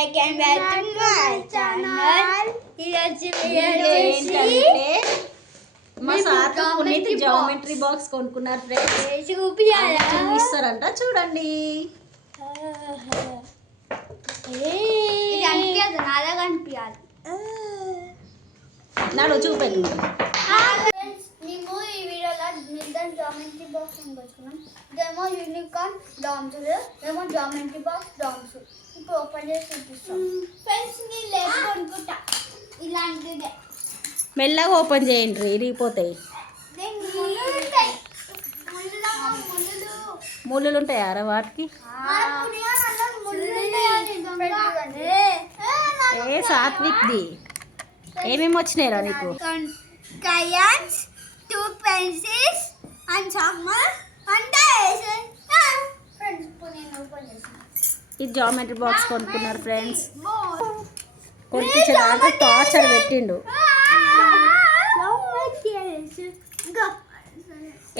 Again back to my channel. ఏంటంటే మా sir Puneeth geometry box కొనుక్కున్నారు ఫ్రెండ్స్. చూపిస్తారంట చూడండి. నాడు చూపెట్టు. మేము ఈ వీడియోలో మిల్టన్ జామెట్రీ బాక్స్ కొనుక్కున్నాం. ఇదేమో యూనికార్న్ డామ్స్, ఇదేమో జామెట్రీ బాక్స్ డామ్స్. ఇప్పుడు ఓపెన్ చేసి చూపిస్తాం ఫ్రెండ్స్. నేను లేదు అనుకుంటా, ఇలాంటిదే మెల్లగా ఓపెన్ చేయండి, ఇరిగిపోతాయి. ముళ్ళులు ఉంటాయారా వాటికి? ఏ సాత్విక్ది ఏమేమి వచ్చినాయిరా నీకు? crayons, 2 pencils and sharpener and ఈ జామెట్రీ బాక్స్ కొనుక్కున్నారు ఫ్రెండ్స్. కొనిపించడానికి టార్చర్ పెట్టిండు.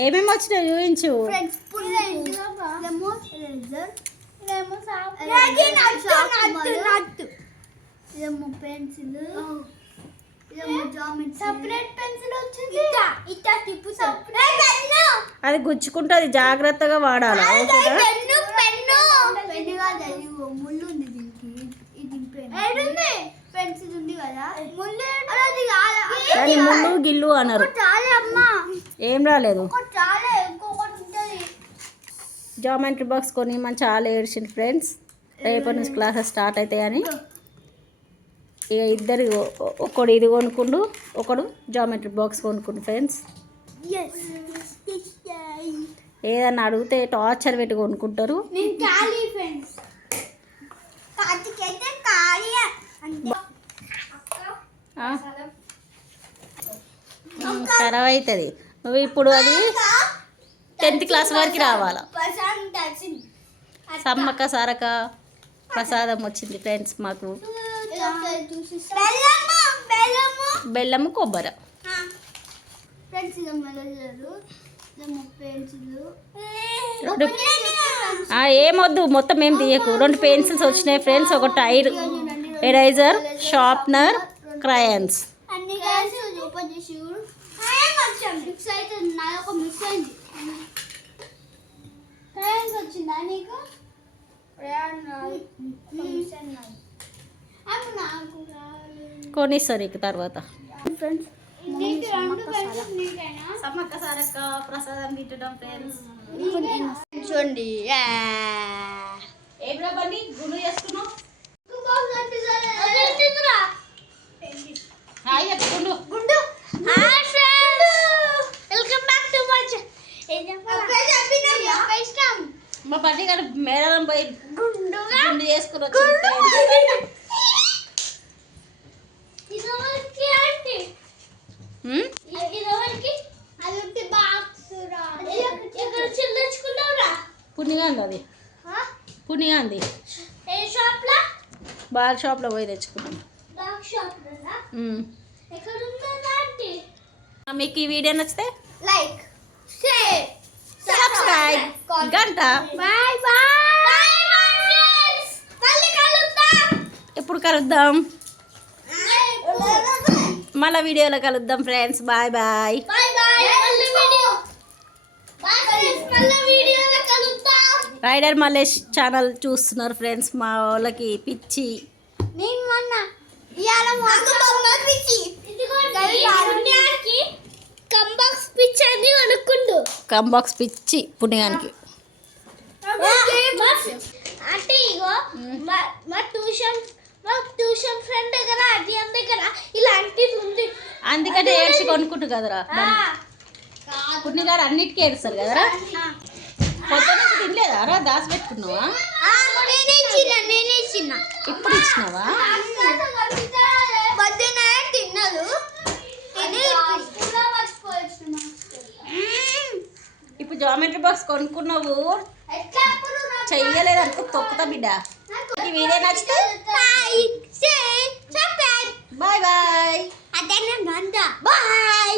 ఏమేమి వచ్చినాయి చూపించు. పెన్సిల్, సపరేట్ పెన్సిల్ వచ్చింది. అది గుచ్చుకుంటుంది, జాగ్రత్తగా వాడాలి. ముళ్ళు ఉంది దీనికి, పెన్సిల్ ఉంది కదా, దాని ముళ్ళు గిల్లు అన్నారు. ఏం రాలేదు. జామెట్రీ బాక్స్ కొని మనం చాలా ఏడ్చింది ఫ్రెండ్స్. రేపటి నుంచి క్లాసెస్ స్టార్ట్ అవుతాయని ఇక ఇద్దరు, ఒకడు ఇది కొనుక్కుండు, ఒకడు జామెట్రీ బాక్స్ కొనుక్కుండు ఫ్రెండ్స్. ఏదన్నా అడిగితే టార్చర్ పెట్టి కొనుక్కుంటారు. ఖరాబ్ అవుతుంది. నువ్వు ఇప్పుడు అది 10th క్లాస్ వరకు రావాలా. సమ్మక్క సారక ప్రసాదం వచ్చింది ఫ్రెండ్స్ మాకు. బెల్లము కొబ్బరి. ఏమొద్దు, మొత్తం ఏం తీయకు. 2 పెన్సిల్స్ వచ్చినాయి ఫ్రెండ్స్, ఒక టైర్, ఎరైజర్, షార్ప్నర్, క్రయాన్స్. కొనిస్తారు ఇక తర్వాత. సమ్మక్క సారక్క ప్రసాదం తిట్టడం ఫ్రెండ్స్. చూడండి ఏం రాబండి గుండు చేసుకున్నావు. మా బండి గారు మేడం పోయి గుండు చేసుకుని వచ్చి పుణ్యగాంది. అది పుణ్యగాంది బాల్ షాప్లో పోయి తెచ్చుకున్నాం. మీకు ఈ వీడియో నచ్చితే లైక్, షేర్, సబ్స్క్రైబ్, గంట. ఎప్పుడు కలుద్దాం, మళ్ళీ వీడియోలో కలుద్దాం friends. Bye bye. Rider Mallesh channel చూస్తున్నారు ఫ్రెండ్స్. మా వాళ్ళకి పిచ్చి. కంబాక్స్ పిచ్చి పుణ్యానికి. అంటే ఇగో మా ట్యూషన్ ఫ్రెండ్ దగ్గర దగ్గర ఇలాంటిది ఉంది, అందుకనే ఏడ్చి కొనుక్కుంటు కదరా. పుణ్య గారు అన్నిటికీ ఏడుస్తారు కదరా. పొద్దున తినలేదా రా, దాచి పెట్టుకున్నావా? ఇప్పుడు ఇచ్చినావా? ఇప్పుడు జామెట్రీ బాక్స్ కొనుక్కున్నావు, చెయ్యలేదు అనుకో తొక్కుతా బిడ్డ. ఈ వీడియో నచ్చితే బాయ్ బాయ్. బాయ్.